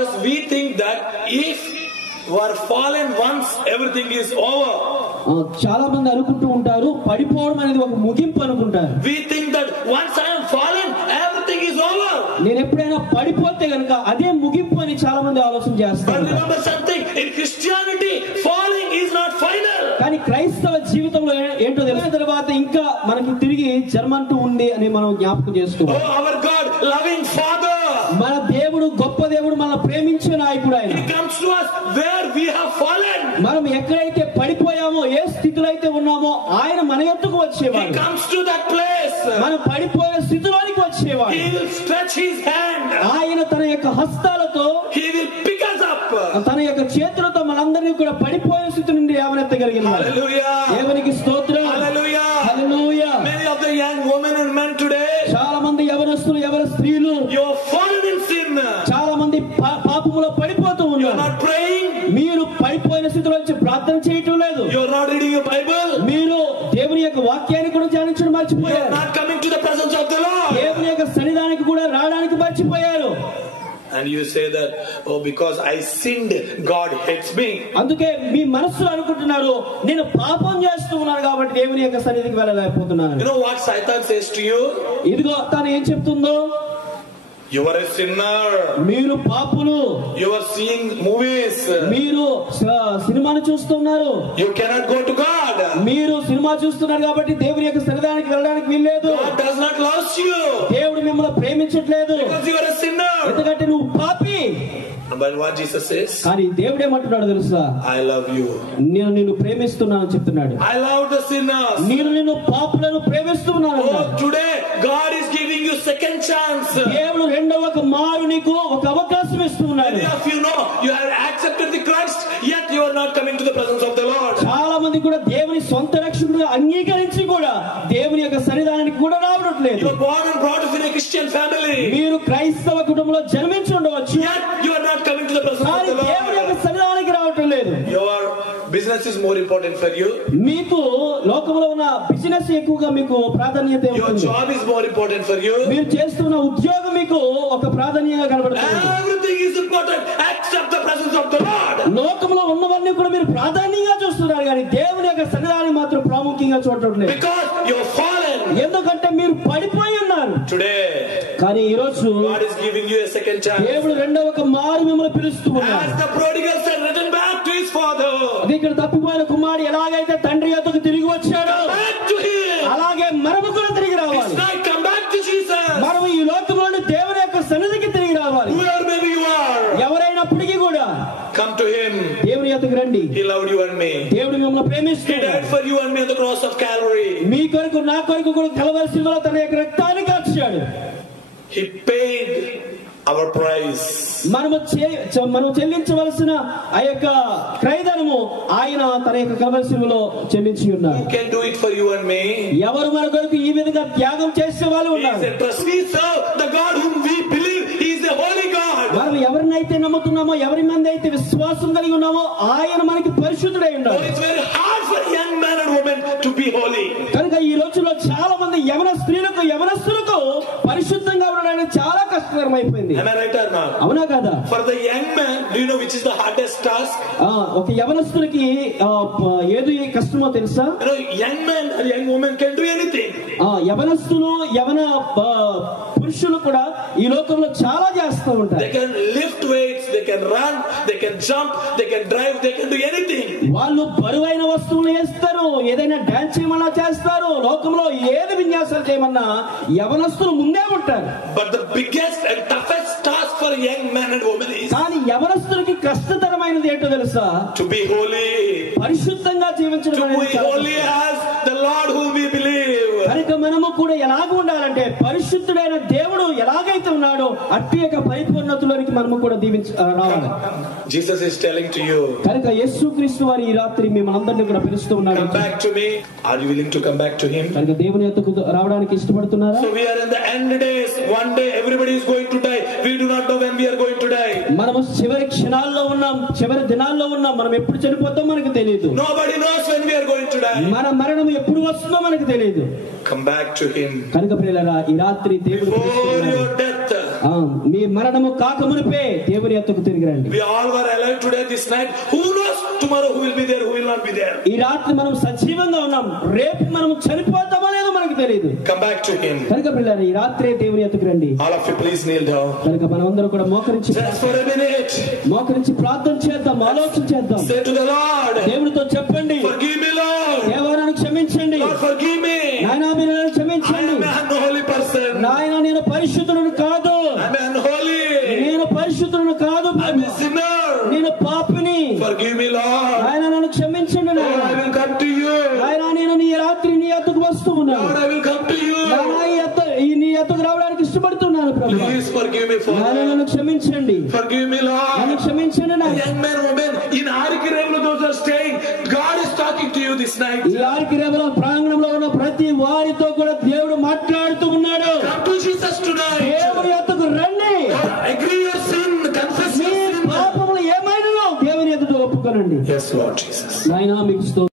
Because we think that if we are fallen once, everything is over. చాలా మంది అనుకుంటూ ఉంటారు పడిపోవడం అనేది ఒక ముగింపు అనుకుంటారు. We think that once I am fallen, everything is over. నేను ఎప్పుడైనా పడిపోతే గనుక అదే ముగింపు అని చాలా మంది ఆలోచన చేస్తారు. But remember something, in Christianity, falling is not final. కానీ క్రైస్తవ జీవితంలో ఏంటో తెలిసిన తర్వాత ఇంకా మనకి తిరిగి జన్మంటూ ఉంది అని మనం జ్ఞాపకం చేసుకోవాలి. Oh, our God, loving Father. మన దేవుడు గొప్ప దేవుడు, మన ప్రేమించే నాయకుడు ఆయన. He comes to us where we have fallen. మనం ఎక్కడైతే పడిపోయామో, ఏ స్థితిలో అయితే ఉన్నామో ఆయన మన యొద్దకు వచ్చేవాడు. He comes to that place. మనం పడిపోయే స్థితిలోనికి వచ్చేవాడు. He will stretch his hand. ఆయన తన యొక్క హస్తాలతో He will pick us up. తన యొక్క చేతులతో మనందరినీ కూడా పడిపోయే స్థితి నుండి లేవనెత్తగలిగిన వాడు. Hallelujah. దేవునికి స్తోత్రం. Hallelujah. Hallelujah. Many of the young women and men today, చాలా మంది యవనస్తులు, యవన స్త్రీలు you are fallen in sin. చాలా మంది పాపములో పడిపోతూ You are ఉన్నారు. not praying. మీరు పడిపోయిన స్థితిలో నుంచి ప్రార్థన చేయటం లేదు. You are not reading your Bible. మీరు దేవుని యొక్క వాక్యాన్ని కూడా ధ్యానించడం You are మర్చిపోయారు. not coming to the presence of the Lord. దేవుని యొక్క సన్నిధానానికి కూడా రావడానికి మర్చిపోయారు. And you say that, oh, because I sinned, God hates me. అందుకే మీ మనస్సులో అనుకుంటున్నారు, నేను పాపం చేస్తూ ఉన్నాను కాబట్టి దేవుని యొక్క సన్నిధికి వెళ్ళలేకపోతున్నాను. You know what Satan says to you? ఇదిగో తాను ఏం చెప్తుందో, You are a sinner. మీరు పాపులు, You are seeing movies. మీరు సినిమాను చూస్తున్నారు, You cannot go to God. మీరు సినిమా చూస్తున్నారు కాబట్టి దేవుని యొక్క సన్నిధానానికి వెళ్ళడానికి వీల్లేదు. God does not love you. దేవుడు మిమ్మల్ని ప్రేమించట్లేదు Because you are a sinner. ఎందుకంటే నువ్వు పాపి. But what Jesus says? కానీ దేవుడు ఏమంటున్నాడు తెలుసా? I love you. నేను నిన్ను ప్రేమిస్తున్నాను చెప్తున్నాడు. I love the sinners. నిన్ను పాపులను ప్రేమిస్తున్నాను. Oh, today God is giving you second chance. దేవుడు రెండవ ఒక మారు నీకు ఒక అవకాశం ఇస్తున్నాడు. Many of you know you have accepted the Christ, yet you are not coming to the presence of the Lord. చాలా మంది కూడా దేవుని సొంత రక్షకుడిగా అంగీకరించి కూడా దేవుని యొక్క సన్నిధానానికి కూడా రావడం లేదు. You are born and brought up in a Christian family. మీరు క్రైస్తవ కుటుంబంలో జన్మించి ఉండవచ్చు, Yet you are not coming to the presence of the దేవుని యొక్క Lord. సన్నిధానానికి రావటం లేదు. Your business is more important for you. మీకు లోకంలో ఉన్న బిజినెస్ ఎక్కువగా మీకు ప్రాధాన్యత Your ఉంటుంది. job is more important for you. మీరు చేస్తున్న ఉద్యోగం మీకు ఒక ప్రాధాన్యంగా కనబడుతుంది. Everything is important except the presence of the Lord. లోకంలో ఉన్నవన్నీ కూడా మీరు ప్రాధాన్యంగా చూస్తున్నారు కానీ దేవుని యొక్క సన్నిధానాన్ని మాత్రం ప్రాముఖ్యంగా చూడటం లేదు. Because you are fallen. ఎందుకంటే మీరు పడిపోయి ఉన్నారు. Today కానీ ఈ రోజు God is giving you a second chance. దేవుడు రెండవ ఒక మారు మిమ్మల్ని పిలుస్తూ ఉన్నాడు. As the prodigal son returned back to his father, ఇక్కడ తప్పిపోయిన కుమారుడు ఎలాగైతే తండ్రి యొద్దకు తిరిగి వచ్చాడో back to him. అలాగే మనము కూడా తిరిగి రావాలి. It's like come back to Jesus. మనం ఈ లోకంలోని దేవుని యొక్క సన్నిధికి తిరిగి రావాలి. Whoever maybe you are, ఎవరైనప్పటికీ కూడా come to him. దేవుని యొద్దకు రండి. He loved you and me. దేవుడు మిమ్మల్ని He ప్రేమిస్తున్నాడు. died for you and me on the cross of Calvary. మీ కొరకు నా కొరకు కూడా కలవరి శిలువలో తన యొక్క రక్తాన్ని కార్చాడు. He paid our price. మనం చెల్లించవలసిన ఆ యొక్క క్రయధనము ఆయన తన యొక్క కలవరి శిలువలో చెల్లించి ఉన్నారు. Who can do it for you and me? ఎవరు మన కొరకు ఈ విధంగా త్యాగం చేసే వాళ్ళు He is ఉన్నారు. a trust. We serve the God whom we believe. He is a holy God. మనం ఎవరినైతే నమ్ముతున్నామో, ఎవరి మంది అయితే విశ్వాసం కలిగి ఉన్నామో ఆయన మనకి పరిశుద్ధుడై So ఉన్నాడు. it's very hard for young man and woman to be holy. కనుక ఈ రోజుల్లో చాలా మంది యవన స్త్రీలకు, యవనస్తులకు పరిశుద్ధంగా ఉండడానికి చాలా కష్టతరం అయిపోయింది. Am I right or not? అవునా కదా? For the young man, do you know which is the hardest task? ఒక యవనస్తుడికి ఏది కష్టమో తెలుసా? You know, young man or young woman can do anything. యవనస్తులు, యవన పురుషులు కూడా ఈ లోకంలో చాలా చేస్తూ ఉంటారు. They can lift weights, they can run, they can jump, they can drive, they can do anything. వాళ్ళు బరువైన వస్తువులు వేస్తారు, ఏదైనా డాన్స్ చేయమన్నా చేస్తారు, లోకంలో ఏది విన్యాసాలు చేయమన్నా యవనస్తులు ముందే ఉంటారు. But the biggest and toughest task for a young man and woman is కానీ యవనస్తులకి కష్టతరమైనది ఏంటో తెలుసా? to be holy. పరిశుద్ధంగా జీవించడం To అనేది be చాలా holy as the Lord whom we believe. కనుక మనము కూడా ఎలాగ ఉండాలంటే పరిశుద్ధుడైన దేవుడు ఎలాగైతే ఉన్నాడో అట్టి యొక్క పరిపూర్ణతలోనికి మనము కూడా రావాలి. Jesus is telling to you, కనుక యేసుక్రీస్తు వారు ఈ రాత్రి మిమ్మల్ని కూడా పిలుస్తూ ఉన్నాడు. come back to me. Are you willing to come back to him? కనుక దేవుని యొద్దకు రావడానికి ఇష్టపడుతున్నారా? So we are in the end days. One day everybody is going to die. We do not know when we are going to die. మనము చివరి క్షణాల్లో ఉన్నాం, చివరి దినాల్లో ఉన్నాం. మనం ఎప్పుడు చనిపోతాం మనకు తెలియదు. Nobody knows when we are going to die. మన మరణం ఎప్పుడు వస్తుందో మనకు తెలియదు. Come back to him. కనుక ప్రియులారా ఈ రాత్రి దేవుడు Before your death, మీ మరణము కాకమునిపే దేవుని యొద్దకు తిరిగి రండి. We all were alive today this night. Who knows tomorrow who will be there, who will not be there? ఈ రాత్రి మనం సజీవంగా ఉన్నాం, రేపు మనం చనిపోతామో లేదో మనకు తెలియదు. Come back to him. కనుక పిల్లలు ఈ రాత్రే దేవుని యొద్దకు రండి. All of you please kneel down. కనుక మనమందరం కూడా మోకరించి Just for a minute. మోకరించి ప్రార్థన చేద్దాం, ఆలోచన చేద్దాం. Say to the Lord, దేవునితో చెప్పండి, forgive me Lord. దేవా నన్ను క్షమించండి. Lord forgive me. నాయనా మీరు నన్ను I క్షమించండి. am an unholy person. నాయనా నేను పరిశుద్ధులను కాదు, I am unholy. నేను పరిశుద్ధులను కాదు, I am a sinner. నేను పాపిని. Forgive me Lord. నాయనా నన్ను క్షమించండి. Lord, I will come to you. నాయనా నేను నీ రాత్రి నీ యొద్దకు వస్తూ ఉన్నాను. Lord, I will come to you. నీ యొద్దకు రావడానికి ఇష్టపడుతున్నాను ప్రభువా. Please forgive me for నాయనా నన్ను క్షమించండి. Forgive me నన్ను Lord. క్షమించండి నాయనా. Young men, women, in Arikirevulo those are staying. God is talking to you this night. ఈ ఆర్కిరేవుల ప్రాంగణంలో ఉన్న ప్రతి వారితో కూడా దేవుడు మాట్లాడుతూ ఉన్నాడు. Come to Jesus tonight. దేవుని యొద్దకు రండి. Agree your sin, confess me your sin. పాపములు ఏమైనా దేవుని యొద్దకు ఒప్పుకోనండి. Yes, Lord Jesus. నాయనా మీకు స్తోత్రం.